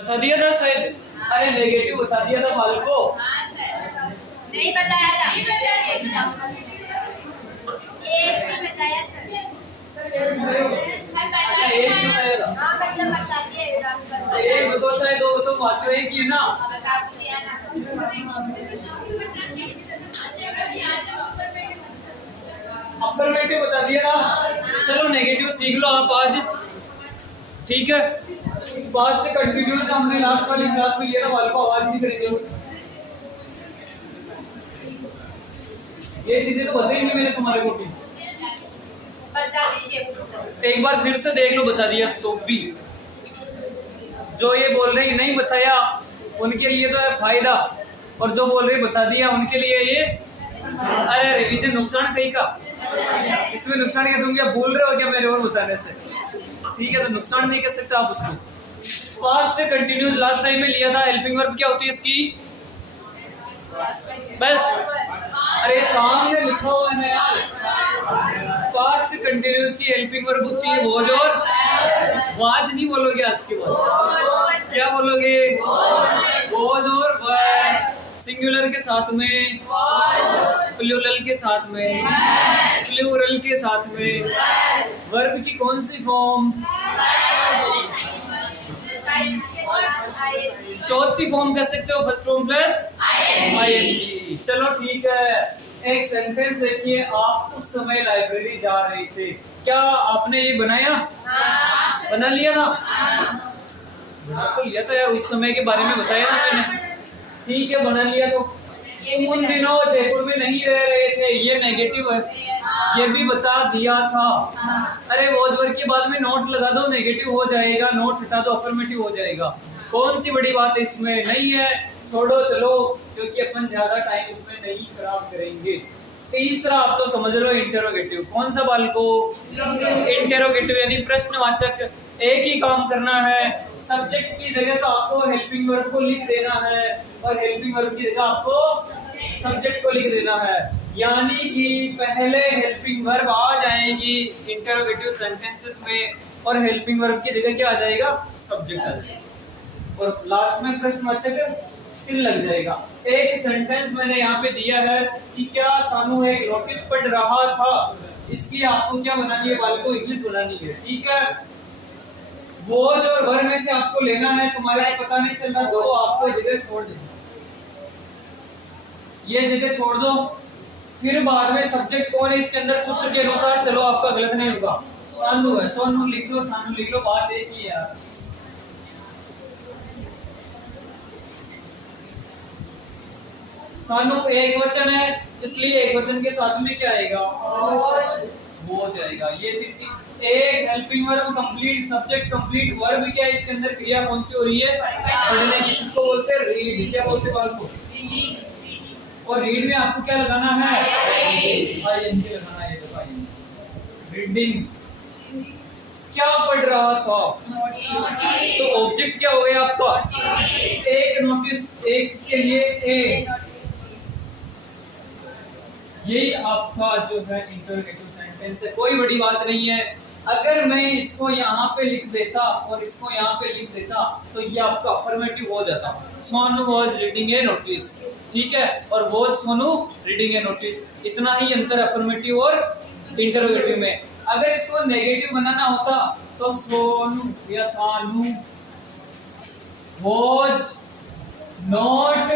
बता दिया था शायद। अरे नेगेटिव बता दिया था बाल को। नहीं बताया था। एक बताया सर। अच्छा एक ही बताया था। हाँ मतलब बता दिया एग्जाम्पल। एक बताओ चाहे दो बताओ, बात तो एक ही है ना। बता दिया ना। अफर्मेटिव बता दिया ना। चलो नेगेटिव सीख लो आप आज, ठीक है। पास्ट कंटिन्यूअस हमने लास्ट वाली क्लास में लिया था, बाल को आवाज नहीं करेंगे। ये चीजें तो बताई नहीं मैंने तुम्हारे को भी। बता दीजिए। एक बार फिर से देख लो, बता दिया तो भी। जो ये बोल रही नहीं बताया उनके लिए तो है फायदा, और जो बोल रही बता दिया उनके लिए ये अरे रिवीजन नुकसान कहीं का। इसमें नुकसान क्या, तुम क्या भूल रहे हो क्या मेरे और बताने से? ठीक है, तो नुकसान नहीं कर सकता आप उसको। पास्ट कंटिन्यूअस लास्ट टाइम में लिया था। हेल्पिंग वर्ब क्या होती है इसकी? बस अरे सामने लिखा हुआ है यार। पास्ट कंटिन्यूअस की हेल्पिंग वर्ब होती है वॉज और वाज। नहीं बोलोगे आज के बाद? क्या बोलोगे? वॉज और वर। सिंगुलर के साथ में, प्लूरल के साथ में, प्लूरल के साथ में। वर्ब की कौन सी फॉर्म? चौथी फॉर्म कह सकते हो, फर्स्ट फॉर्म प्लस आईएनजी। चलो ठीक है, एक सेंटेंस देखिए। आप उस समय लाइब्रेरी जा रहे थे, क्या आपने ये बनाया? बना लिया ना? बना तो लिया था यार, उस समय के बारे में बताया ना मैंने। ठीक है, बना लिया। तो उन दिनों जयपुर में नहीं रह रहे थे, ये नेगेटिव है, ये भी बता दिया था। अरे वॉज वर्ब के बाद में नोट लगा दो, नेगेटिव हो जाएगा। नोट हटा दो, अफर्मेटिव हो जाएगा। कौन सी बड़ी बात है इसमें? नहीं है, छोड़ो चलो, क्योंकि अपन ज्यादा टाइम इसमें नहीं खराब करेंगे। तीसरा आप तो समझ लो, इंटेरोगेटिव। कौन सा बाल को? इंटेरोगेटिव यानी प्रश्नवाचक। एक ही काम करना है, सब्जेक्ट की जगह तो आपको हेल्पिंग वर्ब को लिख देना है, और हेल्पिंग वर्ब की जगह आपको सब्जेक्ट को लिख देना है। यानी कि पहले हेल्पिंग वर्ब आ जाएगी इंटेरोगेटिव सेंटेंसेस में, और हेल्पिंग वर्ब की जगह क्या आ जाएगा? सब्जेक्ट आ जाएगा, और लास्ट में प्रश्नवाचक चिन्ह लग जाएगा। एक सेंटेंस मैंने यहाँ पे दिया है कि क्या सानू एक नोटिस पढ़ रहा था। इसकी आपको क्या बनानी है? बाल को इंग्लिश बनानी है, ठीक है। वॉज और वर में से आपको लेना है, तुम्हारे को पता नहीं चल रहा तो आपको जगह छोड़ दे, ये जगह छोड़ दो। फिर बाद में सब्जेक्ट कौन है इसके अंदर, सूत्र के अनुसार चलो, आपका गलत नहीं होगा। सानू है, सोनू लिख लो, सानू लिख लो, बात एक ही है यार। सानू एक वचन है, इसलिए एक वचन के साथ में क्या आएगा? वो जाएगा। ये चीज की एक helping verb complete, subject complete, verb क्या है इसके अंदर, क्रिया कौन सी हो रही है? पढ़ने की, जिसको बोलते हैं रीड। क्या बोलते हैं बाल को? और रीड में आपको क्या लगाना है? आईएनजी लगाना है। रीडिंग। क्या पढ़ रहा था? तो ऑब्जेक्ट क्या हो गया आपका? एक नोटिस, एक के लिए ए। यही आपका जो है इंटरोगेटिव सेंटेंस है, कोई बड़ी बात नहीं है। अगर मैं इसको यहाँ पे लिख देता और इसको यहाँ पे लिख देता तो ये आपका अफर्मेटिव हो जाता। Sonu was reading A notice, ठीक है, और was Sonu reading A notice. इतना ही अंतर अफर्मेटिव और इंटरोगेटिव में। अगर इसको नेगेटिव बनाना होता तो सोनू या सानू वाज नॉट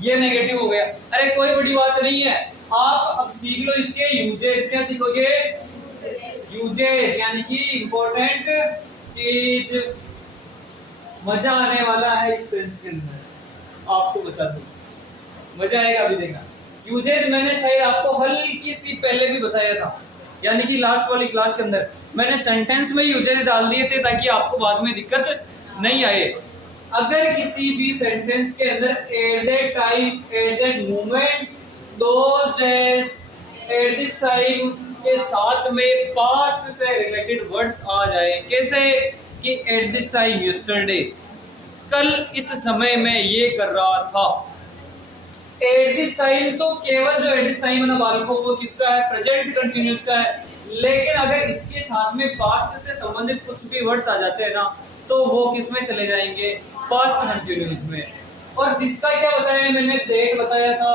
ये नेगेटिव हो गया। अरे कोई बड़ी बात नहीं है, आप अब सीख लो इसके यूजेज। क्या सीखोगे? यूजेज यानी कि इंपॉर्टेंट चीज। मजा आने वाला है इस टेंस के अंदर, आपको बता दूं, मजा आएगा अभी देखना। यूजेज मैंने शायद आपको हल्की सी पहले भी बताया था, यानी कि लास्ट वाली क्लास के अंदर मैंने सेंटेंस में यूजेज डाल दिए थे ताकि आपको बाद में दिक्कत नहीं आए। अगर किसी भी सेंटेंस के अंदर at that time, at that moment, those days, eight this time के साथ में पास्ट से रिलेटेड वर्ड्स आ जाए, कैसे कि एट दिस टाइम यस्टरडे, कल इस समय में ये कर रहा था। एट दिस टाइम तो केवल जो एट दिस टाइम है ना बालकों वो किसका है, प्रेजेंट कंटिन्यूस का है। लेकिन अगर इसके साथ में पास्ट से संबंधित कुछ भी वर्ड्स आ जाते हैं ना तो वो किस में चले जाएंगे, पास्ट कंटिन्यूस में। और दिस का क्या बताया मैंने, डेट बताया था,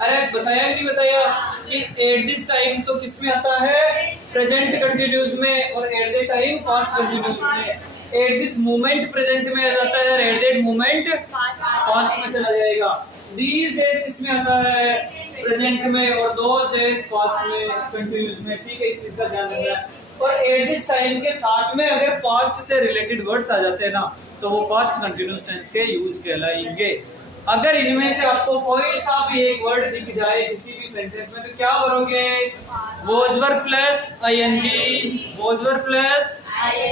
अरे बताया नहीं बताया कि एट दिस टाइम तो किस में आता है, प्रेजेंट कंटिन्यूस में, और at the time past continuous में। एट दिस मोमेंट प्रेजेंट में आ जाता है और एट दैट मोमेंट पास्ट में चला जाएगा। दीज डेज किस में आता है, प्रेजेंट में, और दोज डेज पास्ट में, कंटिन्यूस में। ठीक है, इस चीज का ध्यान रखना है। और एट दिस टाइम के साथ में अगर पास्ट से रिलेटेड वर्ड्स आ जाते हैं ना तो वो पास्ट कंटिन्यूस टेंस के यूज कहलाएंगे। अगर इनमें से आपको कोई सा भी एक वर्ड दिख जाए किसी भी सेंटेंस में तो क्या करोगे, was verb plus ING, was verb plus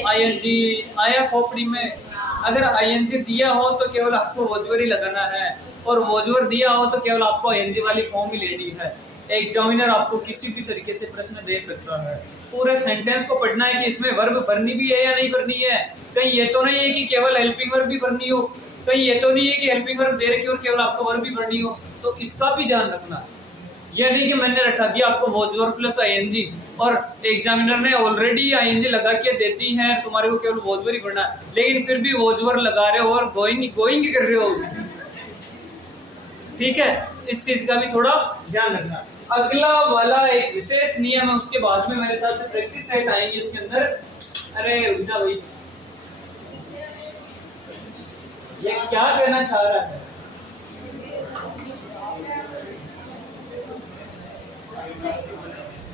ING आया खोपड़ी में। अगर आईएनजी दिया हो तो केवल आपको वॉज वर्ब ही लगाना है, और वॉज वर्ब दिया हो तो केवल आपको आईएनजी वाली फॉर्म ही लेनी है। एग्जामिनर आपको किसी भी तरीके से प्रश्न दे सकता है, पूरे सेंटेंस को पढ़ना है कि इसमें वर्ब भरनी भी है या नहीं भरनी है। कहीं ये तो नहीं है कि केवल हेल्पिंग वर्ब भी भरनी हो, कहीं ये तो नहीं है कि हेल्पिंग वर्ब दे रखी और केवल आपको वर्ब भी भरनी हो, तो इसका भी ध्यान रखना। यह नहीं कि मैंने रखा दिया आपको वॉज वर्ब प्लस आईएनजी और एग्जामिनर ने ऑलरेडी आईएनजी लगा के दे दी है, तुम्हारे को केवल वॉज वर्ब ही भरना है, लेकिन फिर भी वॉज वर्ब लगा रहे हो और गोइंग कर रहे हो उसकी। ठीक है, इस चीज का भी थोड़ा ध्यान रखना। अगला वाला एक विशेष नियम है, उसके बाद में मेरे साथ से प्रैक्टिस सेट आएंगे इसके अंदर। अरे रुजा भाई, ये क्या कहना चाह रहा है,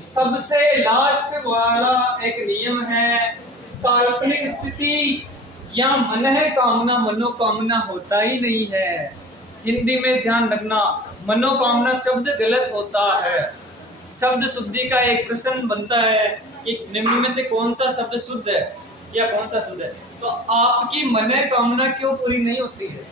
सबसे लास्ट वाला एक नियम है, काल्पनिक स्थिति या मन है कामना मनोकामना होता ही नहीं है। हिंदी में ध्यान रखना, मनोकामना शब्द गलत होता है। शब्द शुद्धि का एक प्रश्न बनता है कि निम्न में से कौन सा शब्द शुद्ध है या कौन सा शुद्ध है, तो आपकी मनोकामना क्यों पूरी नहीं होती है,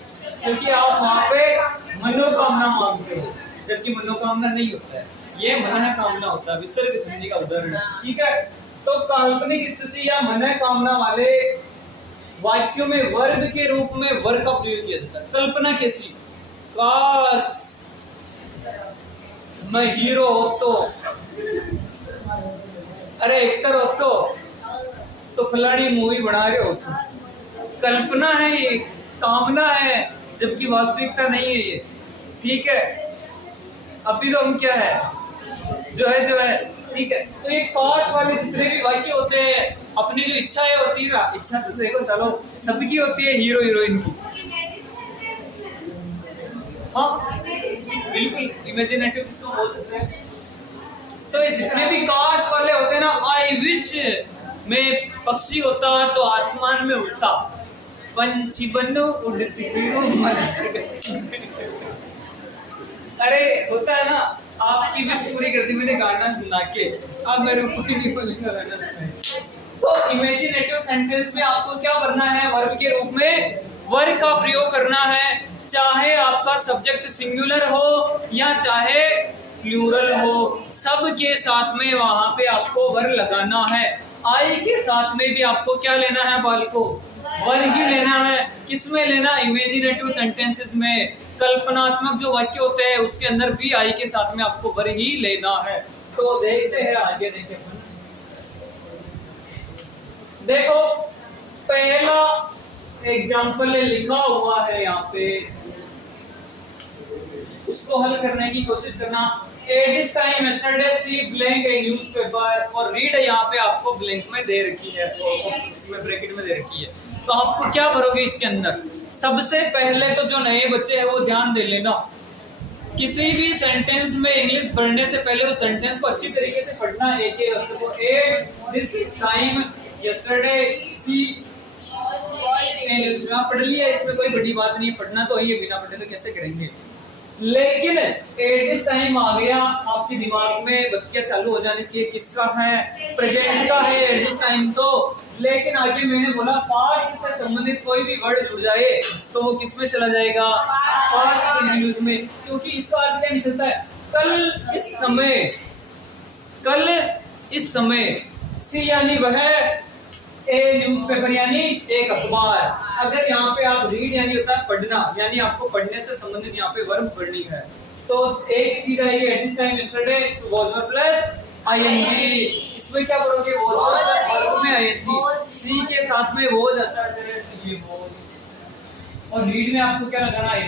क्योंकि आप वहां पे मनोकामना मांगते हो, जबकि मनोकामना नहीं होता है, ये मनोकामना होता है, विसर्ग संधि का उदाहरण है। ठीक है, तो काल्पनिक स्थिति या मनोकामना वाले वाक्यों में वर्ब के रूप में वर्ब का प्रयोग किया जाता है। कल्पना कैसी, काश मैं हीरो हो अरे एक्टर हो तो खिलाड़ी मूवी बना रहे हो तो कल्पना है, ये कामना है, जबकि वास्तविकता नहीं है ये। ठीक है, अभी तो हम क्या है जो है। ठीक है, तो ये काश वाले जितने भी वाक्य होते हैं, अपनी जो इच्छाएं होती है ना, इच्छा तो देखो चलो सबकी होती है, हीरो हीरोइन की। हाँ बिल्कुल, इमेजिनेटिव जिसको बोल सकते हैं। तो ये जितने भी काश वाले होते हैं ना, आई विश में पक्षी होता तो आसमान में उड़ता, पंछी बनो उड़ती फिरो मस्त। अरे होता है ना, आपकी विश पूरी कर दी मैंने गाना सुना के, अब मेरे को नहीं बोलेगा गाना सुनाए। तो इमेजिनेटिव सेंटेंस में आपको क्या करना है, वर्ब के रूप में वर्ब का प्रयोग करना है, चाहे आपका सब्जेक्ट सिंगुलर हो या चाहे प्लूरल हो, सब के साथ में वहां पे आपको वर्ब लगाना है। आई के साथ में भी आपको क्या लेना है, बाल को वर्ब ही लेना है। किसमें लेना, इमेजिनेटिव सेंटेंसेस में, कल्पनात्मक जो वाक्य होते हैं उसके अंदर भी आई के साथ में आपको वर्ब ही लेना है। तो देखते हैं आगे, देखो पहला एग्जाम्पल लिखा हुआ है यहाँ पे, उसको हल करने की कोशिश करना। At this time yesterday she blank a newspaper, और रीड यहाँ पे आपको ब्लैंक में दे रखी है, तो इसमें ब्रैकेट में दे रखी है। तो आपको क्या भरोगे इसके अंदर, सबसे पहले तो जो नए बच्चे हैं वो ध्यान दे लेना, किसी भी सेंटेंस में इंग्लिश पढ़ने से पहले उस सेंटेंस को अच्छी तरीके से पढ़ना है। एक एक अक्षर को, At this time yesterday she पढ़ लिया, इसमें कोई बड़ी बात नहीं, पढ़ना तो ये बिना पढ़े तो कैसे करेंगे। लेकिन एट दिस टाइम आ गया, आपके दिमाग में बत्तियां चालू हो जानी चाहिए, किसका है, प्रेजेंट का है एट दिस टाइम तो। लेकिन आगे मैंने बोला पास्ट से संबंधित कोई भी वर्ड जुड़ जाए तो वो किस में चला जाएगा, पास्ट कंटिन्यूस में, क्योंकि इसका अर्थ क्या निकलता है, कल इस समय, सी यानी वह, ए न्यूज़पेपर यानी एक अखबार। अगर यहाँ पे आप रीड यानी होता है पढ़ना, यानी आपको पढ़ने से संबंधित यहाँ पे वर्ब पढ़नी है, तो एक चीज आएगी at this time yesterday was verb plus ING. इसमें क्या करोगे, वाज वर्ब प्लस वर्ब में आईएनजी, सी के साथ में वो जाता है ये वो, और रीड में आपको क्या लगाना है,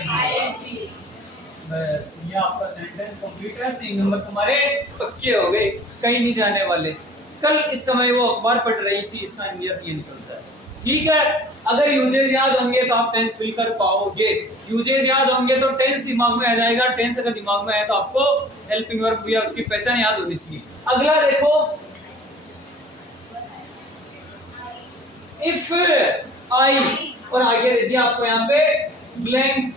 बस ये आपका सेंटेंस कंप्लीट है। 3 नंबर तुम्हारे पक्के हो गए, कहीं नहीं जाने वाले। कल इस समय वो अखबार पढ़ रही थी, इसका इंडिया ये निकलता है। ठीक है, अगर यूजेस याद होंगे तो आप टेंस फिल कर पाओगे। यूजेस याद होंगे तो टेंस दिमाग में आ जाएगा, टेंस अगर दिमाग में आया तो आपको हेल्पिंग वर्ब या उसकी पहचान याद होनी चाहिए। अगला देखो, इफ आई और आगे दे दिया आपको यहाँ पे ब्लैंक,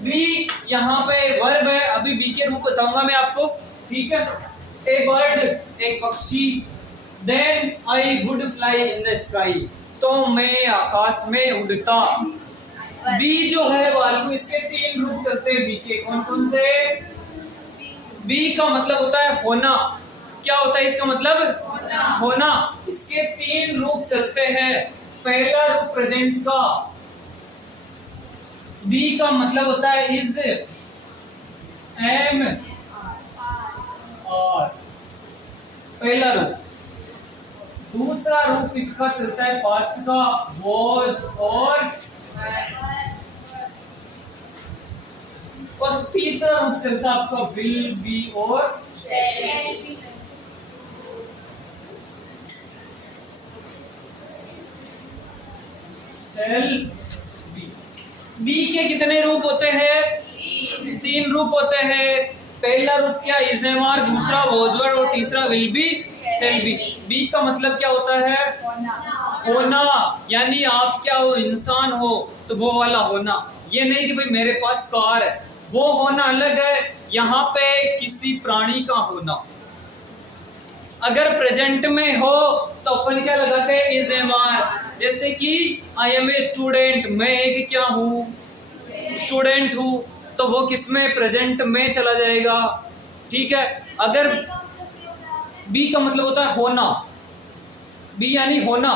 बी यहाँ पे वर्ब है, अभी बी के रूप बताऊंगा मैं आपको। ठीक है, ए बर्ड एक पक्षी, then I would fly in the sky, तो मैं आकाश में उड़ता। बी जो है वाल्व, इसके 3 रूप चलते हैं बी के, कौन कौन से। बी का मतलब होता है होना, क्या होता है इसका मतलब होना। इसके 3 रूप चलते हैं। पहला रूप प्रेजेंट का, बी का मतलब होता है इज, एम, और पहला रूप। दूसरा रूप इसका चलता है पास्ट का, वॉज और तीसरा रूप चलता है आपका विल बी और शेल बी। बी के कितने रूप होते हैं, 3 रूप होते हैं। पहला रूप क्या, इज एम आर, दूसरा वॉज वर और तीसरा will be shall be. Be का मतलब क्या होता है होना, यानी आप क्या हो, इंसान हो तो वो वाला होना। ये नहीं कि भाई मेरे पास कार है, वो होना अलग है। यहाँ पे किसी प्राणी का होना। अगर प्रेजेंट में हो तो अपन क्या लगाते हैं, इज एम आर। जैसे कि आई एम ए स्टूडेंट, मैं एक क्या हूँ, स्टूडेंट हूँ, तो वो किसमें, प्रेजेंट में चला जाएगा। ठीक है, अगर बी का मतलब होता है होना, बी यानी होना,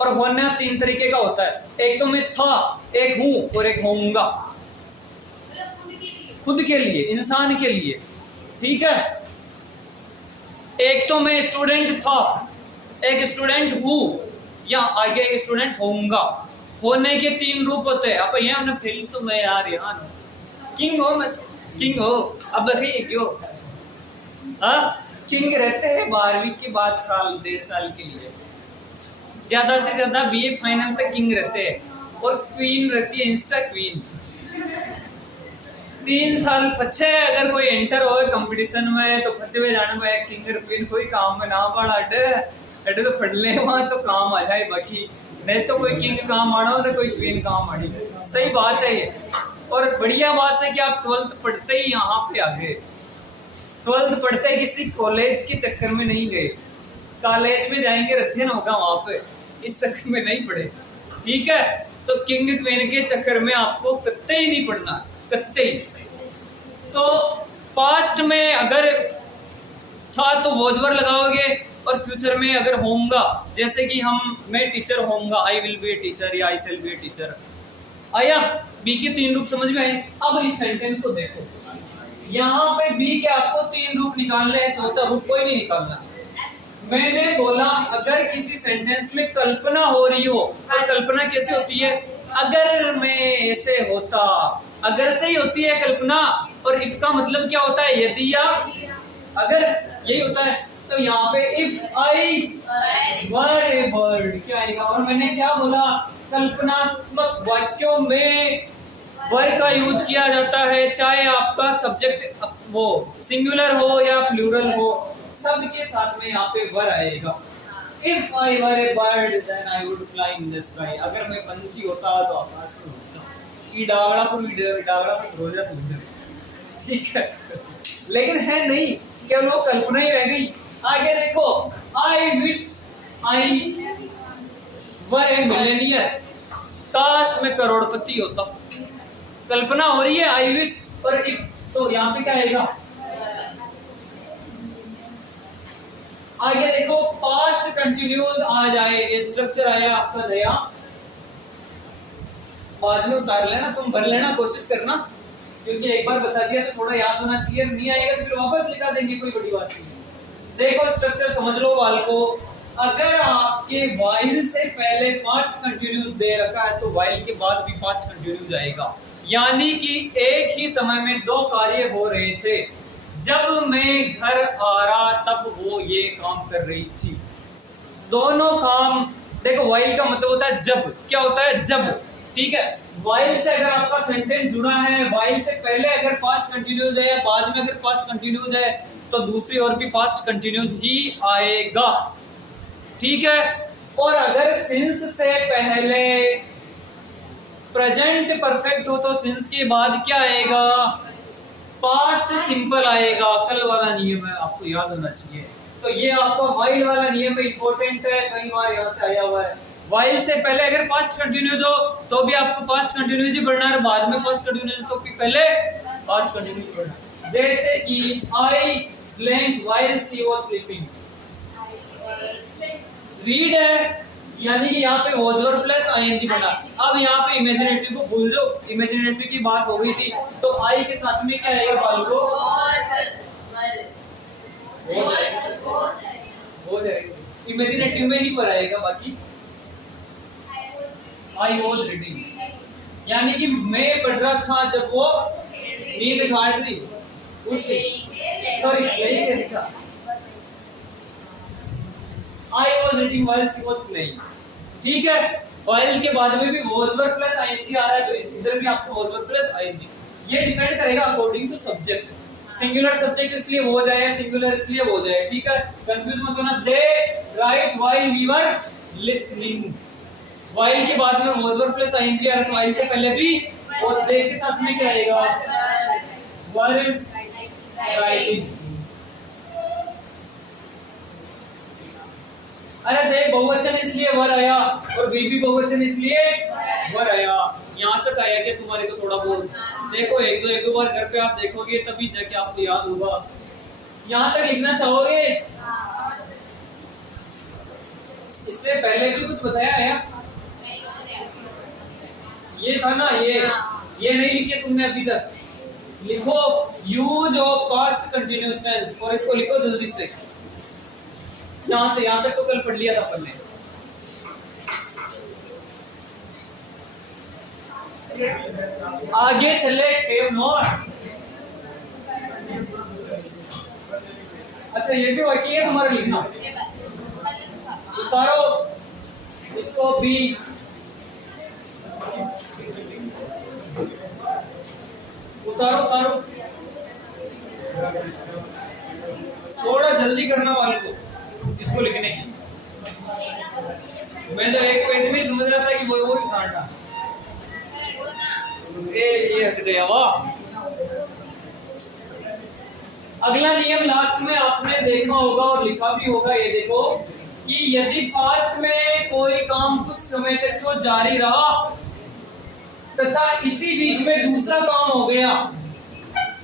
और होना 3 तरीके का होता है। एक तो मैं था, एक हूँ और एक होऊंगा। खुद के लिए, इंसान के लिए। ठीक है, एक तो मैं स्टूडेंट था, एक स्टूडेंट हूँ, या आगे एक स्टूडेंट होऊंगा। होने के 3 रूप होते हैं। अब यहाँ ना फिल्म तो मैं यार यहाँ किंग हो, मैं किंग हो, अब क्यों किंग रहते हैं 12वीं के बाद साल 1.5 साल के लिए, ज्यादा से ज्यादा बीए फाइनल तक किंग रहते हैं, और क्वीन रहती है इंस्टा क्वीन। 3 साल पछे अगर कोई एंटर हो कंपटीशन में तो पछे में जाने में किंग क्वीन कोई काम में ना पड़ा, अड्डे तो फट ले वहां तो काम आ जाए, बाकी नहीं तो कोई किंग काम आना हो ना कोई क्वीन काम आनी। सही बात है ये, और बढ़िया बात है कि आप 12th पढ़ते ही यहाँ पे आ गए। 12th पढ़ते ही किसी कॉलेज के चक्कर में नहीं गए, कॉलेज में जाएंगे अध्ययन होगा वहां पे, इस चक्कर में नहीं पढ़े। ठीक है, तो किंग क्वीन के चक्कर में आपको कत्ते ही नहीं पढ़ना, कत्ते ही। तो पास्ट में अगर था तो वॉज वर लगाओगे, और फ्यूचर में अगर होऊंगा, जैसे कि मैं टीचर होऊंगा, I will be a teacher या आई शैल बी ए टीचर। आया, बी के 3 रूप समझ में आए। अब इस सेंटेंस को देखो, यहाँ पे बी के आपको 3 रूप निकालने हैं, चौथा रूप कोई नहीं निकालना। मैंने बोला अगर किसी सेंटेंस में कल्पना हो रही हो, और कल्पना कैसे होती है, अगर मैं ऐसे होता, अगर से ही होती है कल्पना। और इफ का मतलब क्या होता है, यदि या अगर, यही होता है। तो यहाँ पे if I were a bird क्या आएगा, और मैंने क्या बोला, कल्पनात्मक वाक्यों में वर का यूज किया जाता है, चाहे आपका सब्जेक्ट वो सिंगुलर हो या प्लूरल हो, सब के साथ में यहाँ पे वर आएगा। If I were a bird then I would fly in the sky, अगर मैं पंछी होता तो आकाश में उड़ता। ई डागड़ा पर रोजा तो, ठीक है, लेकिन है नहीं, केवल वो कल्पना ही रह गई। आगे देखो, I wish I were A Millionaire, काश में करोड़पति होता। कल्पना हो रही है आई विश, और इफ तो यहाँ पे क्या आएगा, आगे देखो पास्ट कंटिन्यूस आ जाए, ये स्ट्रक्चर आया आपका नया, बाद में उतार लेना, तुम भर लेना, कोशिश करना, क्योंकि एक बार बता दिया तो थोड़ा याद होना चाहिए, नहीं आएगा तो फिर वापस लिखा देंगे, कोई बड़ी बात नहीं। देखो स्ट्रक्चर समझ लो वाल को, अगर आपके वाइल से पहले पास्ट कंटिन्यूस दे रखा है तो वाइल के बाद भी पास्ट कंटिन्यूस आएगा, यानी कि एक ही समय में दो कार्य हो रहे थे, जब मैं घर आ रहा तब वो ये काम कर रही थी, दोनों काम। देखो वाइल का मतलब होता है जब, क्या होता है जब, ठीक है। वाइल से अगर आपका सेंटेंस जुड़ा है, वाइल से पहले अगर पास्ट कंटिन्यूस है या बाद में अगर पास्ट कंटिन्यूस है तो दूसरी ओर भी पास्ट कंटिन्यूस ही आएगा, ठीक है। और अगर सिंस से पहले प्रेजेंट परफेक्ट हो तो सिंस के बाद क्या आएगा, पास्ट सिंपल आएगा। कल वाला नियम है, आपको याद होना चाहिए। तो ये आपका वाइल वाला नियम इंपॉर्टेंट है, कई बार यहाँ से आया हुआ है। वाइल से पहले अगर पास्ट कंटिन्यूस हो तो भी आपको पास्ट कंटिन्यूस ही पढ़ना है, बाद में पास्ट कंटिन्यूस तो भी पहले पास्ट कंटिन्यूस पढ़ना। जैसे कि आई blank while she was sleeping, read है, यानी कि यहाँ पे was और प्लस आईएनजी बना। अब यहाँ पे इमेजिनेटिव को भूल जाओ, इमेजिनेटिव की बात हो गई थी, तो आई के साथ में क्या आएगा, बाल को हो जाएगा, इमेजिनेटिव में ही पर आएगा, बाकी आई वॉज रीडिंग, यानी कि मैं पढ़ रहा था जब वो नींद काट रही उठती, सॉरी यही क्या लिखा, I was reading while she was playing, ठीक है। while के बाद में भी was verb plus ing आ रहा है, तो इधर भी आपको was verb plus ing, ये डिपेंड करेगा according to subject. Singular subject इसलिए हो जाए, सिंगुलर इसलिए हो जाए, ठीक है, कंफ्यूज मत होना। दे right while we were listening, while के बाद में was verb plus ing आ रहा है, तो while से पहले भी, और दे के साथ में क्या आएगा, were writing। अरे देख बहुवचन इसलिए वर आया और वी भी बहुवचन इसलिए वर आया, यहाँ तक आया क्या तुम्हारे को थोड़ा बहुत, देखो एक दो बार घर पे आप देखोगे तभी जाके आपको याद होगा। यहाँ तक लिखना चाहोगे, इससे पहले भी कुछ बताया है, ये था ना, ये नहीं लिखे तुमने अभी तक, लिखो use of past continuous tense, और इसको लिखो जल्दी से, यहाँ से यहाँ तक तो कल पढ़ लिया था अपन ने। आगे चले टेब नोट। अच्छा ये भी बाकी है हमारा लिखना, उतारो इसको भी, उतारो थोड़ा जल्दी करना वाले को इसको लिखने की। मैं तो एक पेज में समझ रहा था कि वो ही काटना, ये हट गया वाह। अगला नियम लास्ट में आपने देखा होगा और लिखा भी होगा, ये देखो कि यदि पास्ट में कोई काम कुछ समय तक तो जारी रहा तथा इसी बीच में दूसरा काम हो गया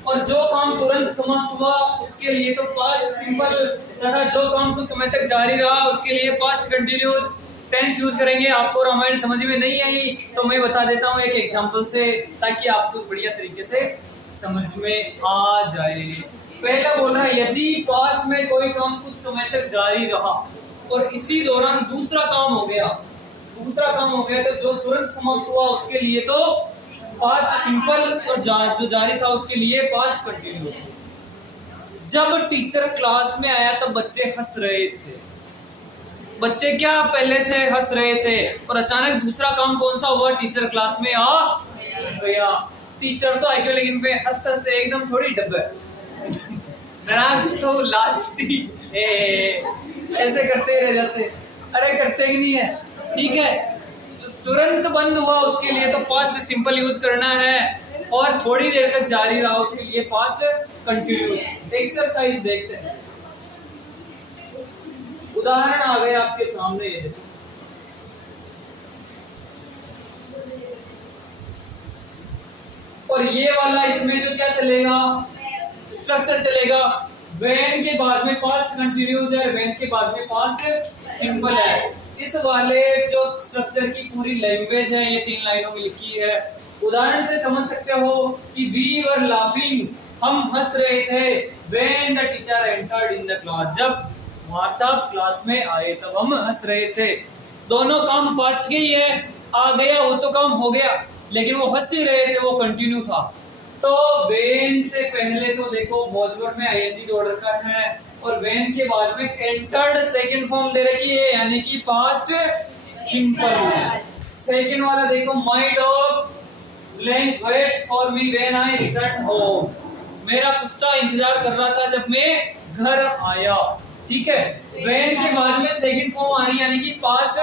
और जो काम तुरंत समाप्त हुआ उसके लिए तो पास्ट सिंपल, तथा जो काम कुछ समय तक जारी रहा उसके लिए पास्ट कंटिन्यूअस टेंस यूज करेंगे। आपको रामायण समझ में नहीं आई तो मैं बता देता हूँ एक एग्जांपल से, ताकि आपको बढ़िया तरीके से समझ में आ जाए। पहला बोल रहा है यदि पास्ट में कोई काम कुछ समय तक जारी रहा और इसी दौरान दूसरा काम हो गया तो जो तुरंत समाप्त हुआ उसके लिए तो पास्ट सिंपल, और जो जारी था उसके लिए पास्ट कंटिन्यूअस। जब टीचर क्लास में आया तो बच्चे हंस रहे थे, बच्चे क्या पहले से हंस रहे थे और अचानक दूसरा काम कौन सा हुआ, टीचर क्लास में आ गया। टीचर तो आगे लेकिन पे हंसते हंसते एकदम थोड़ी डब्बे तो लास्ट थी ऐसे करते रह जाते, अरे करते ही नहीं है, ठीक है। तुरंत बंद हुआ उसके लिए तो पास्ट सिंपल यूज करना है, और थोड़ी देर तक जारी रहा उसके लिए पास्ट कंटिन्यूअस। एक्सरसाइज देखते हैं, उदाहरण आ गए आपके सामने, ये देखो और ये वाला इसमें जो क्या चलेगा, स्ट्रक्चर चलेगा व्हेन के बाद में पास्ट कंटिन्यूस है, व्हेन के बाद में पास्ट सिंपल है। इस वाले जो स्ट्रक्चर की पूरी लैंग्वेज है ये 3 लाइनों में लिखी है। उदाहरण से समझ सकते हो कि वी वर लाफिंग, हम हंस रहे थे। When the teacher entered in the class, जब मार साहब क्लास में आए तब हम हंस रहे थे। दोनों काम पास्ट के ही है, आ गया वो तो काम हो गया, लेकिन वो हंस ही रहे थे, वो कंटिन्यू था। तो वेन से पहले तो देखो वॉज में आईएनजी जोड़ रखा है, और वेन के बाद में एंटर्ड सेकंड फॉर्म दे रखी है, यानी कि पास्ट सिंपल। सेकंड वाला देखो, my dog long wait for me when I return home, मेरा कुत्ता इंतजार कर रहा था जब मैं घर आया। ठीक है, वेन के बाद में सेकंड फॉर्म आ रही है, यानी कि पास्ट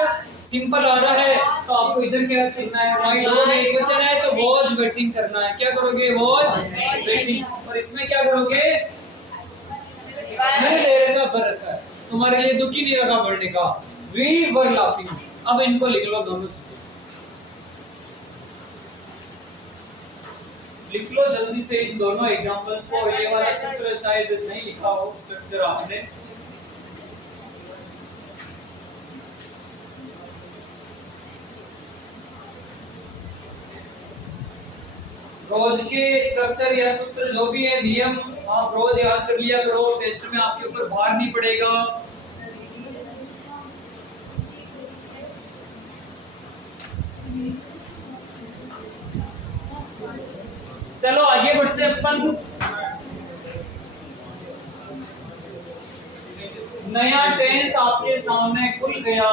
सिंपल आ रहा है। तो आपको इधर क्या करना है, माय डॉग एक वचन है तो वॉज वेटिंग करना है। क्या करोगे, वॉज वेटिंग। और इसमें क्या करोगे, मैंने दे रखा भर रखा है, तुम्हारे लिए दुखी नहीं रखा पढ़ने का। वी वर लाफिंग, अब इनको लिख लो, दोनों चीजें लिख लो जल्दी से इन दोनों एग्जांपल्स को। ये वाला सूत्र शायद नहीं लिखा हो स्ट्रक्चर आपने। रोज के स्ट्रक्चर या सूत्र जो भी है, नियम आप रोज याद कर लिया करो, टेस्ट में आपके ऊपर भार नहीं पड़ेगा। चलो आगे बढ़ते अपन। नया टेंस आपके सामने खुल गया।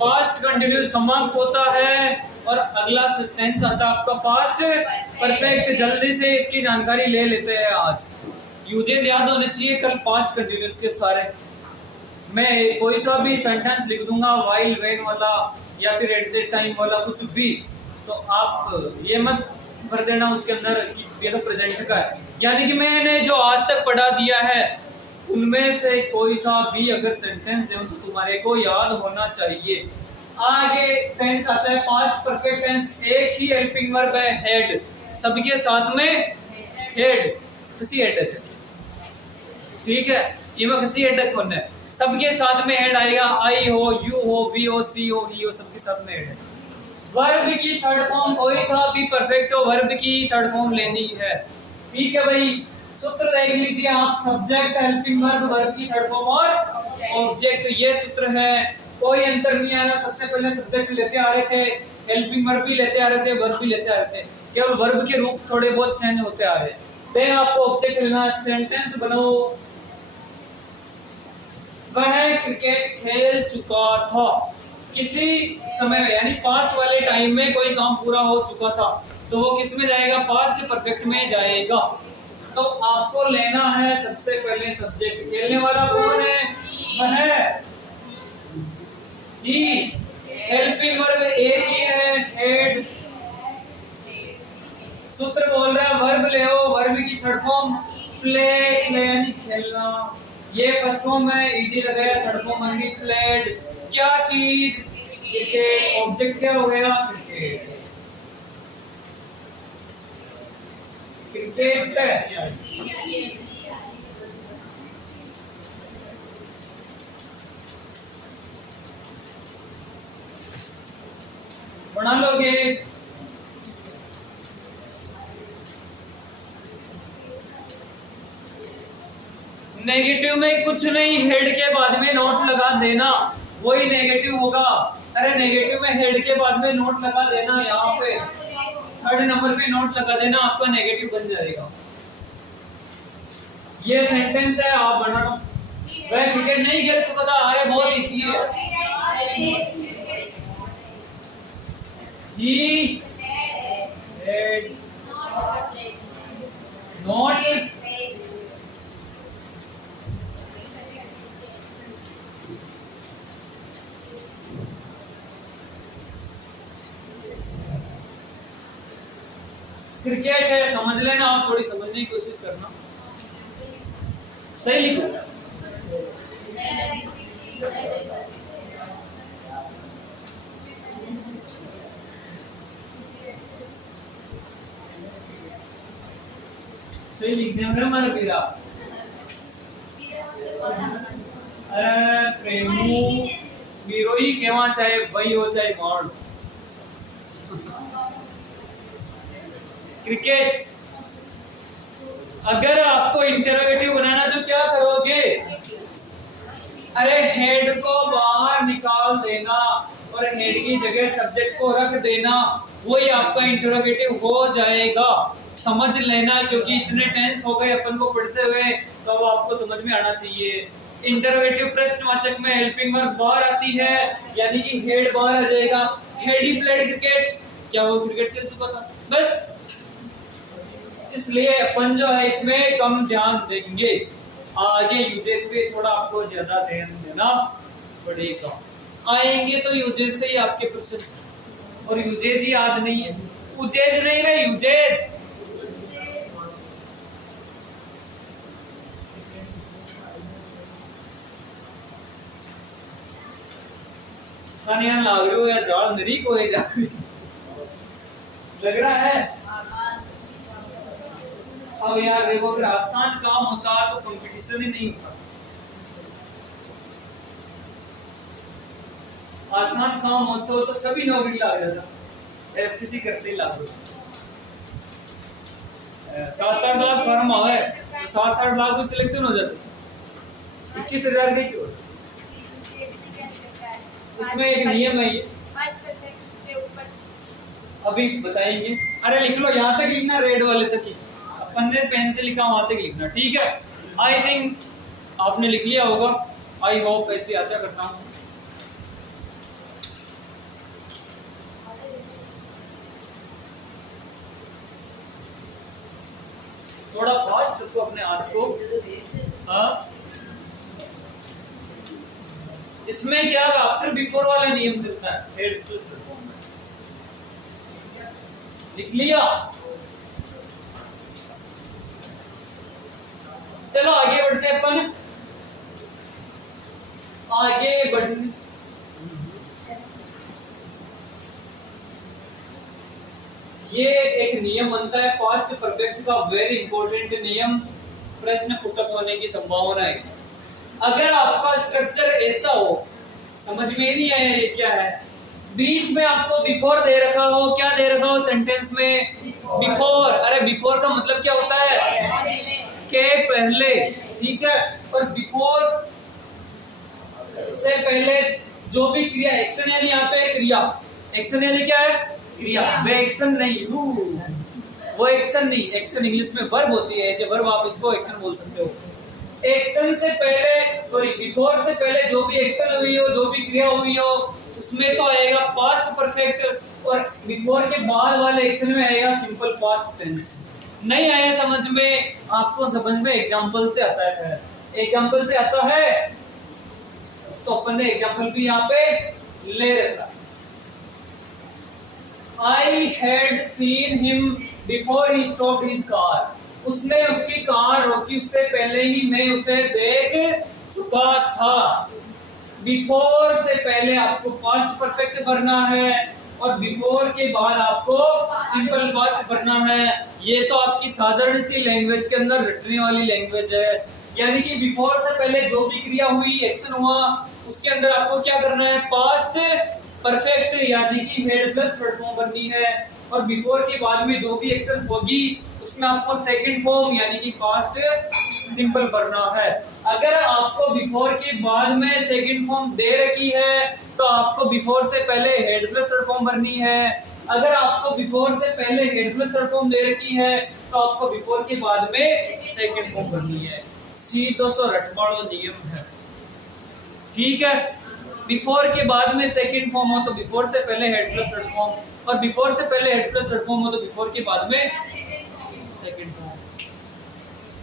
पास्ट कंटिन्यूस समाप्त होता है और अगला टेंस आता है आपका पास्ट परफेक्ट। जल्दी से इसकी जानकारी ले लेते हैं आज। यूजेस याद होने चाहिए कल पास्ट कंटिन्यूस के सारे। मैं कोई सा भी सेंटेंस लिख दूंगा व्हाइल, व्हेन वाला या फिर एट द टाइम वाला, कुछ भी, तो आप ये मत भर देना उसके अंदर कि ये तो प्रेजेंट का है। यानी कि मैंने जो आज तक पढ़ा दिया है उनमें से कोई सा भी अगर सेंटेंस दे तो तुम्हारे को याद होना चाहिए। आगे टेंस आता है पास्ट परफेक्ट टेंस। एक ही हेल्पिंग वर्ब है, हेड, सबके साथ में हेड, किसी हेड है, ठीक है, ये मैं किसी हेड कौन है, सबके साथ में हेड आएगा। आई हो, यू हो, वी हो, सी हो, ही हो, सबके साथ में हेड है। वर्ब की थर्ड फॉर्म कोई सा भी परफेक्ट हो, वर्ब की थर्ड फॉर्म लेनी है। ठीक है भाई, सूत्र देख लीजिए आप, सब्जेक्ट, हेल्पिंग वर्ब, वर्ब की थर्ड फॉर्म और ऑब्जेक्ट, ये सूत्र है। कोई अंतर नहीं आना। सबसे पहले सब्जेक्ट लेते आ रहे थे, हेल्पिंग वर्ब भी लेते आ रहे थे, वर्ब भी लेते आ रहे थे, केवल वर्ब के रूप थोड़े बहुत चेंज होते आ रहे हैं। देन आपको ऑब्जेक्ट लेना, सेंटेंस बनो, वह क्रिकेट खेल चुका था किसी समय में, यानी पास्ट वाले टाइम में कोई काम पूरा हो चुका था, तो वो किस में जाएगा, पास्ट परफेक्ट में जाएगा। तो आपको लेना है सबसे पहले सब्जेक्ट। खेलने वाला कौन है, वह ही। हेल्पिंग वर्ब एक ही है, हेड। सूत्र बोल रहा है वर्ब ले आओ, वर्ब की थर्ड फॉर्म प्ले, प्ले यानी खेलना। ये फर्स्ट फॉर्म है, ईडी लगाया, थर्ड फॉर्म बन गई प्लेड। क्या चीज, क्रिकेट। ऑब्जेक्ट क्या हो गया, क्रिकेट, क्रिकेट। बना लोगे, नेगेटिव में कुछ नहीं, हेड के बाद में नोट लगा देना, वही नेगेटिव होगा। अरे नेगेटिव में हेड के बाद में नोट लगा देना, यहाँ पे थर्ड नंबर पे नोट लगा देना, आपका नेगेटिव बन जाएगा। ये सेंटेंस है, आप बना लो। वह क्रिकेट नहीं खेल चुका था, अरे बहुत इजी है। He had not क्रिकेट है, समझ लेना, आप थोड़ी समझने की कोशिश करना। सही लिखो। सही लिखने में हमारा पीरा अरे प्रेमू विरोही केवा चाहे भाई हो चाहे मार क्रिकेट। अगर आपको इंटरोगेटिव बनाना तो क्या करोगे? अरे हेड को बाहर निकाल देना और हेड की जगह सब्जेक्ट को रख देना, वही आपका इंटरोगेटिव हो जाएगा। समझ लेना, क्योंकि इतने टेंस हो गए अपन को पढ़ते हुए, तो अब आपको समझ में आना चाहिए। इंटरोगेटिव प्रश्नवाचक में हेल्पिंग वर्ब बाहर आती है, यानी कि हेड बाहर आ जाएगा। हेड ही प्लेड क्रिकेट, क्या वो क्रिकेट खेल चुका था? बस इसलिए अपन जो है इसमें कम ध्यान देंगे, आगे यूजेज पे थोड़ा आपको ज्यादा ध्यान देना पड़ेगा। आएंगे तो यूजेज से ही आपके प्रश्न, और यूजेज ही याद नहीं है, उजेज नहीं रहे यूजेज। खाने यहाँ लाग रहे हो या जाड़ नरी को जा लग रहा है। अब यार देखो, अगर आसान काम होता तो कंपटीशन ही नहीं होता। आसान काम होता तो सभी नौकरी ला जाता, एसटीसी करते ही लागू। 7-8 लाख फॉर्म आवे तो 7-8 लाख में सिलेक्शन हो जाते। 21,000 की क्यों? इसमें एक नियम है ये, अभी बताएंगे। अरे लिख लो, यहाँ तक लिखना, रेड वाले तक ही। अपन ने पेन से लिखा वहां तक लिखना, ठीक है? आई थिंक आपने लिख लिया होगा, आई होप, ऐसी आशा करता हूँ। थोड़ा फास्ट रखो अपने हाथ को। हाँ, इसमें क्या आफ्टर बिफोर वाला नियम चलता है। हेड प्लस फॉर्म लिख लिया। चलो आगे बढ़ते हैं अपन। आगे बढ़ने ये एक नियम बनता है पास्ट परफेक्ट का, वेरी इंपॉर्टेंट नियम, प्रश्न पुटअप होने की संभावना है। अगर आपका स्ट्रक्चर ऐसा हो, समझ में नहीं आया ये क्या है, बीच में आपको बिफोर दे रखा हो, क्या दे रखा हो सेंटेंस में? बिफोर। अरे बिफोर का मतलब क्या होता है? के पहले, ठीक है? और बिफोर से पहले जो भी क्रिया, एक्शन यानी यहाँ पे क्रिया, एक्शन यानी क्या है? क्रिया। वे एक्शन नहीं, वो एक्शन नहीं, एक्शन इंग्लिश में वर्ब होती है, जो वर्ब आप इसको एक्शन बोल सकते हो। एक्शन से पहले, सॉरी बिफोर से पहले जो भी एक्शन हुई हो, जो भी क्रिया हुई हो, उसमें तो आएगा पास्ट परफेक्ट, और बिफोर के बाद वाले एक्शन में आएगा सिंपल पास्ट टेंस। नहीं आया समझ में? आपको समझ में एग्जांपल से आता है। एग्जांपल से आता है तो अपन ने एग्जांपल भी यहाँ पे ले रखा। I had seen him before he stopped his car. उसने उसकी कार रोकी, उससे पहले ही मैं उसे देख चुका था। बिफोर से पहले आपको पास्ट परफेक्ट भरना है, और बिफोर के बाद आपको सिंपल पास्ट भरना है। ये तो आपकी साधारण सी लैंग्वेज के अंदर रटने वाली लैंग्वेज है, यानी कि बिफोर से पहले जो भी क्रिया हुई, एक्शन हुआ, उसके अंदर आपको क्या करना है? पास्ट परफेक्ट यानी कि हेड प्लस थर्ड फॉर्म भरनी है, और बिफोर के बाद में जो भी एक्शन होगी उसमें आपको सेकंड फॉर्म यानी कि पास्ट सिंपल भरना है। अगर आपको बिफोर के बाद में सेकंड फॉर्म दे रखी है तो आपको बिफोर से पहले हेड प्लस थर्ड फॉर्म भरनी है। अगर आपको बिफोर से पहले हेड प्लस थर्ड फॉर्म दे रखी है तो आपको बिफोर के बाद में सेकंड फॉर्म भरनी है। सीधो सो रटवाड़ो नियम है, ठीक है? बिफोर के बाद में सेकंड फॉर्म हो तो बिफोर से पहले हेड प्लस थर्ड फॉर्म, और बिफोर से पहले हेड प्लस थर्ड फॉर्म हो तो बिफोर के बाद में सेकंड फॉर्म।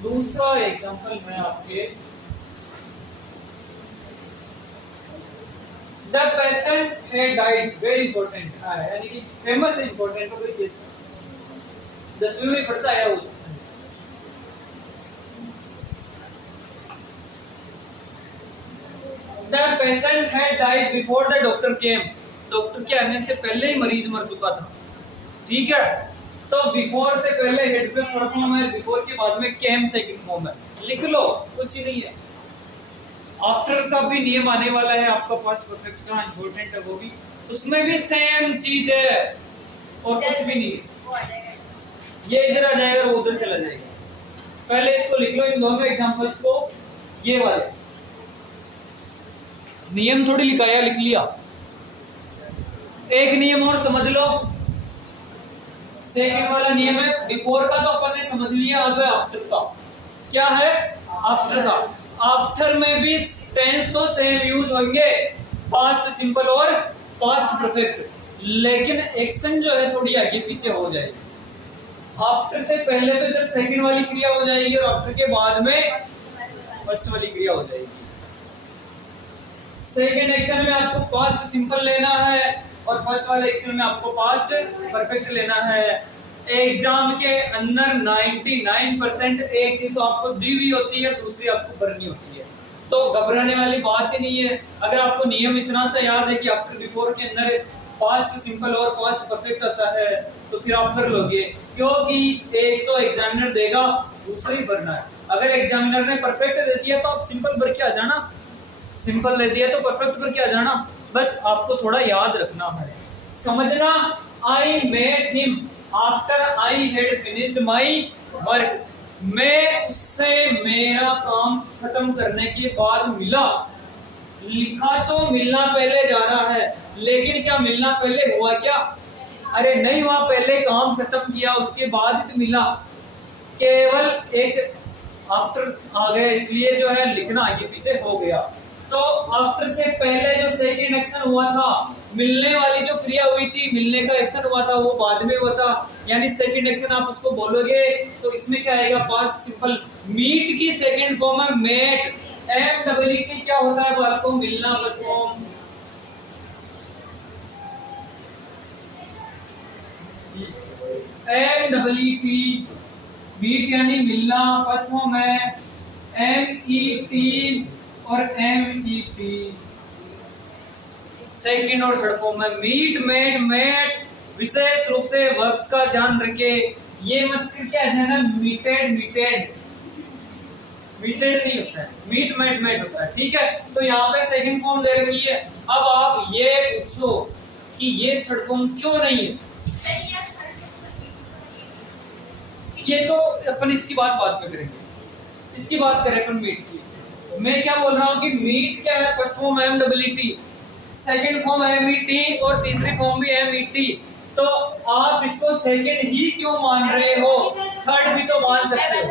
दूसरा एग्जांपल है आपके, the patient had died, very important है, यानी कि फेमस है, इंपॉर्टेंट कोई केस 10वीं में पढ़ता है वो। The patient had died before the doctor came. Doctor के आने से पहले ही मरीज मर चुका था, ठीक है? तो बिफोर से पहले हेड प्लस थर्ड फॉर्म है, बिफोर के बाद में केम सेकंड फॉर्म है। लिख लो, कुछ ही नहीं है। आफ्टर का भी नियम आने वाला है आपका पास्ट परफेक्ट का, इंपॉर्टेंट है वो भी, उसमें भी सेम चीज है और कुछ भी नहीं है। ये इधर आ जाएगा और वो उधर चला जाएगा। पहले इसको लिख लो, इन दोनों एग्जांपल्स को, ये वाले नियम थोड़ी लिखाया, लिख लिया। एक नियम और समझ लो, सेकंड वाला नियम है, बिफोर का तो अपन ने समझ लिया, अब आफ्टर का। क्या है आफ्टर का? आफ्टर में भी टेंस तो सेम यूज होंगे, पास्ट सिंपल और पास्ट परफेक्ट, लेकिन एक्शन जो है थोड़ी आगे पीछे हो जाएगी। आफ्टर से पहले तो इधर सेकंड वाली क्रिया हो जाएगी और आफ्टर के बाद में फर्स्ट वाली क्रिया हो जाएगी। सेकंड एक्शन में आपको पास्ट सिंपल लेना है और फर्स्ट वाले एक्शन में आपको पास्ट परफेक्ट लेना है। एग्जाम के अंदर 99% एक चीज तो आपको दी हुई होती है, दूसरी आपको भरनी होती है, तो घबराने वाली बात ही नहीं है। अगर आपको नियम इतना सा याद है कि आफ्टर बिफोर के अंदर पास्ट सिंपल और पास्ट परफेक्ट आता है, तो फिर आप कर लोगे, क्योंकि एक तो एग्जामिनर देगा, दूसरा ही भरना है। अगर एग्जामिनर ने परफेक्ट दे दिया तो आप सिंपल भर के आ जाना, सिंपल दे दिया तो परफेक्ट भर के आ जाना, बस आपको थोड़ा याद रखना है, समझना। I met him after I had finished my work, मैं उससे मेरा काम खत्म करने के बाद मिला। लिखा तो मिलना पहले जा रहा है, लेकिन क्या मिलना पहले हुआ क्या? अरे नहीं हुआ, पहले काम खत्म किया उसके बाद ही तो मिला। केवल एक आफ्टर आ गया, इसलिए जो है लिखना आगे पीछे हो गया। तो आफ्टर से पहले जो सेकंड एक्शन हुआ था, मिलने वाली जो क्रिया हुई थी, मिलने का एक्शन हुआ था, वो बाद में हुआ था, यानी सेकंड एक्शन आप उसको बोलोगे तो इसमें क्या आएगा? Past simple. मीट की सेकंड फॉर्म है मेट, MWT क्या होता है आपको? मिलना फर्स्ट फॉर्म। MWT मीट यानी मिलना, फर्स्ट फॉर्म है MET और MET सेकंड और थर्ड फॉर्म है। मीट मेट मेट विशेष रूप से वर्ब्स का ध्यान रखे, ये मत क्या है ना मीटेड मीटेड मीटेड नहीं होता है, मीट मेट मेट होता है, ठीक है। तो यहाँ पे सेकंड फॉर्म दे रखी है। अब आप ये पूछो कि ये थर्ड फॉर्म क्यों नहीं है, ये तो अपन इसकी बात में करेंगे, इसकी बात करें अपन मीट की। मैं क्या बोल रहा हूँ कि मीट क्या है? First form MWT, second form MET और तीसरी फॉर्म भी MET। तो आप इसको सेकंड ही क्यों मान रहे हो? थर्ड भी तो मान सकते हो।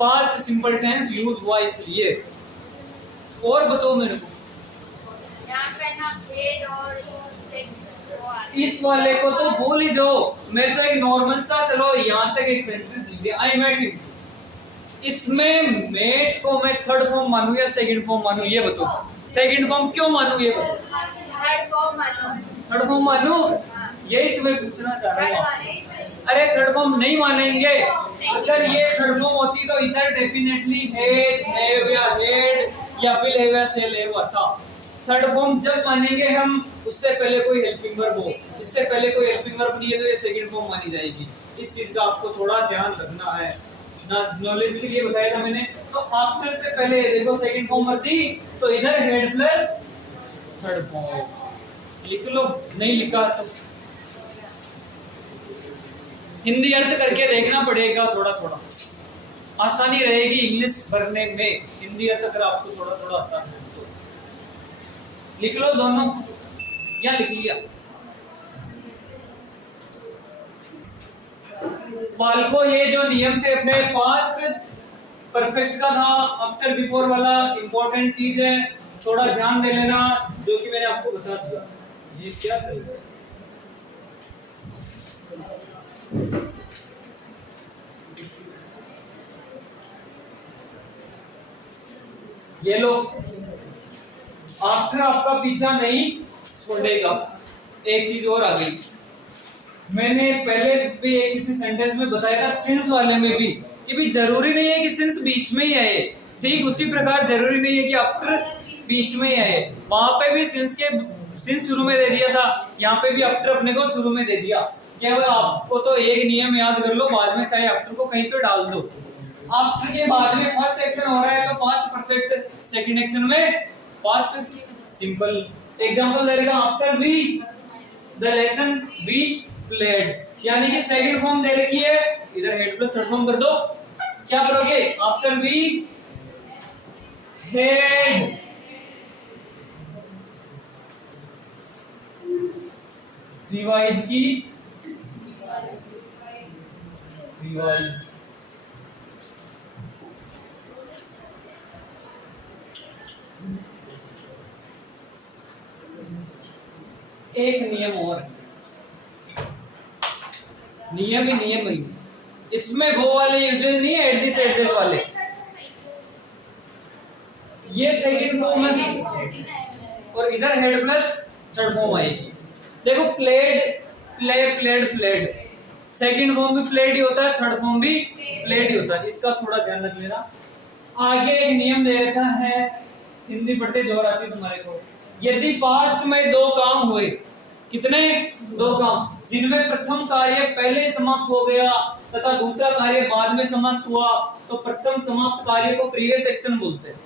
पास्ट सिंपल टेंस यूज हुआ इसलिए। और बताओ मेरे को, इस वाले को तो भूल ही जाओ। मैं तो एक नॉर्मल सा, चलो यहाँ तक एक सेंटेंस लिख दिया, आई मेट हिम। इसमें मेट को मैं थर्ड फॉर्म मानूं या सेकंड फॉर्म मानूं, ये बताओ। सेकंड फॉर्म क्यों मानूं, ये बताओ। थर्ड फॉर्म मानूं, यही तुम्हें पूछना चाह रहा हूँ। अरे थर्ड फॉर्म नहीं मानेंगे। अगर ये थर्ड फॉर्म होती तो इधर डेफिनेटली हैज, हैव या हैड या विल हैव या शैल हैव आता। थर्ड फॉर्म जब मानेंगे हम, उससे पहले कोई हेल्पिंग वर्ब हो, इससे पहले कोई हेल्पिंग वर्ब नहीं है तो ये सेकंड फॉर्म मानी जाएगी। इस चीज का आपको थोड़ा ध्यान रखना है ना, नॉलेज के लिए बताया था मैंने। तो आफ्टर से पहले देखो सेकंड फॉर्म वर्दी, तो इधर हेड प्लस थर्ड फॉर्म लिख लो, नहीं लिखा तो हिंदी अर्थ करके देखना पड़ेगा, थोड़ा थोड़ा आसानी रहेगी इंग्लिश भरने में। हिंदी अर्थ अगर आपको थोड़ा थोड़ा आता है तो लिख लो दोनों, या लिख लिया। बालको ये जो नियम थे अपने पास्ट परफेक्ट का था, आफ्टर बिफोर वाला इंपॉर्टेंट चीज है, थोड़ा ध्यान दे लेना, जो कि मैंने आपको बता दिया। ये क्या चल रहा है? ये लो, आफ्टर आपका पीछा नहीं छोड़ेगा। एक चीज और आ गई, मैंने पहले भी एक किसी सेंटेंस में बताया था, सिंस वाले में भी, कि भी जरूरी नहीं है कि सिंस बीच में ही आए, ठीक उसी प्रकार जरूरी नहीं है कि आफ्टर बीच में ही आए। वहां पे भी सिंस शुरू में दे दिया था, यहाँ पे भी आफ्टर अपने को शुरू में दे दिया। केवल आपको तो एक नियम याद कर लो, बाद में चाहे आफ्टर को कहीं पे डाल दो। आफ्टर के बाद में फर्स्ट एक्शन हो रहा है तो पास्ट परफेक्ट, सेकंड एक्शन में पास्ट सिंपल। एग्जांपल दे रखा after we the lesson we played, यानी कि सेकंड फॉर्म दे रखी है, इधर हेड प्लस थर्ड फॉर्म कर दो। क्या करोगे? आफ्टर वी हेड रिवाइज की, रिवाइज एक नियम और, नियम ही नियम ही, इसमें वो वाले यूजेस नहीं है एट दिस एट दैट वाले, ये सेकंड फॉर्म है और इधर हेड प्लस थर्ड फॉर्म आएगी। देखो played, play, played, played, second form भी प्लेड ही होता है, थर्ड फॉर्म भी प्लेड ही होता है, इसका थोड़ा ध्यान रख लेना। आगे एक नियम दे रखा है, हिंदी पढ़ते जोर आती है तुम्हारे को। यदि पास्ट में दो काम हुए, कितने? दो काम, जिनमें प्रथम कार्य पहले समाप्त हो गया तथा दूसरा कार्य बाद में समाप्त हुआ, तो प्रथम समाप्त कार्य को प्रीवियस एक्शन बोलते हैं।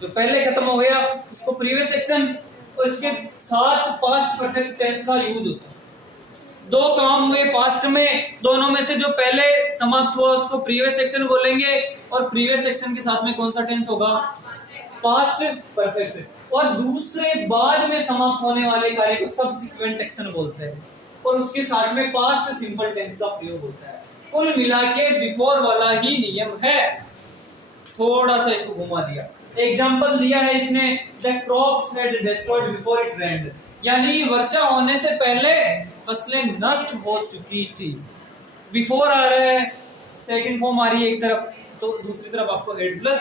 जो पहले खत्म हो गया उसको प्रीवियस एक्शन, और इसके साथ पास्ट परफेक्ट टेंस का यूज होता है। दो काम हुए पास्ट में, दोनों में से जो पहले समाप्त हुआ उसको प्रीवियस एक्शन बोलेंगे, और प्रीवियस एक्शन के साथ में कौन सा टेंस होगा? Past perfect. और दूसरे बाद में समाप्त होने वाले कार्य को सबसिक्वेंट एक्शन बोलते हैं, और उसके साथ में पास्ट सिंपल टेंस का प्रयोग होता है। कुल मिला के बिफोर वाला ही नियम है, थोड़ा सा इसको घुमा दिया। एग्जाम्पल दिया है इसने, the crops had destroyed before it रेन्ड, यानी वर्षा होने से पहले फसलें नष्ट हो चुकी थी। बिफोर आ रहा है, सेकंड फॉर्म आ रही है एक तरफ, तो दूसरी तरफ आपको हेड प्लस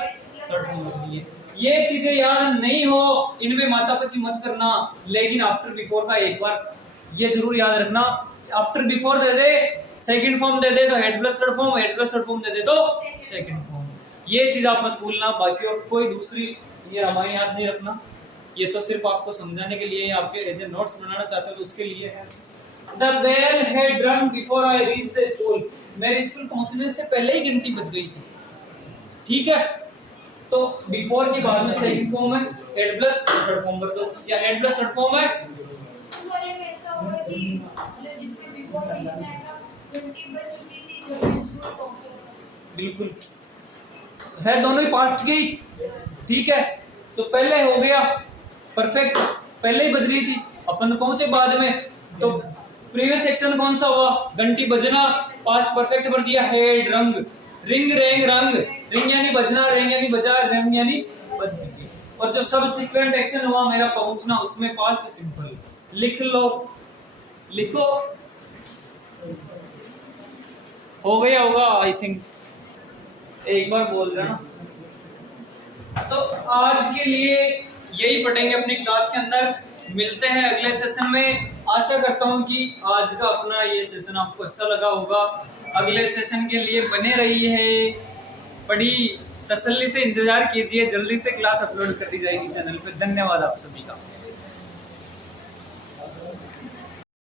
थर्ड फॉर्म रखनी है। ये चीजें याद नहीं हो, इनमें मातापची मत करना, लेकिन आफ्टर बिफोर का एक बार ये जरूर याद रखना। आफ्टर बिफोर दे दे, सेकंड फॉर्म दे दे तो head plus third form, head plus third form दे दे तो सेकंड फॉर्म। ये चीज आप मत भूलना। बाकी और कोई दूसरी ये रामायण याद नहीं रखना, ये तो सिर्फ आपको समझाने के लिए, आपके एज ए नोट्स बनाना चाहते हो तो उसके लिए है। The bell had drunk before I reached the school, मेरे स्कूल पहुंचने से पहले ही घंटी बज गई थी। ठीक है, तो बिफोर के बाद में सेकंड फॉर्म है, हेड प्लस थर्ड फॉर्म कर दो, या हेड प्लस थर्ड फॉर्म है। ऐसा होगा कि जिसमें बिफोर बीच में आएगा, घंटी बज चुकी थी जब मैं स्कूल पहुंचा। बिल्कुल है, दोनों ही पास्ट की। ठीक है, तो पहले हो गया परफेक्ट, पहले ही बज गई थी, अपन पहुंचे बाद में, तो प्रीवियस एक्शन कौन सा हुआ? घंटी बजना, पास्ट परफेक्ट कर दिया हेड रंग, रिंग रेंग रंग, रिंग यानी बजना, रेंग यानी बजा, रंग यानी बज चुकी। और जो सब सीक्वेंट एक्शन हुआ मेरा पहुंचना, उसमें पास्ट सिंपल। लिख लो, लिखो, हो गया होगा आई थिंक, एक बार बोल रहा ना। तो आज के लिए यही पढ़ेंगे अपनी क्लास के अंदर, मिलते हैं अगले सेशन में। आशा करता हूं कि आज का अपना ये सेशन आपको अच्छा लगा होगा। अगले सेशन के लिए बने रहिए, बड़ी तसल्ली से इंतजार कीजिए, जल्दी से क्लास अपलोड कर दी जाएगी चैनल पे। धन्यवाद आप सभी का।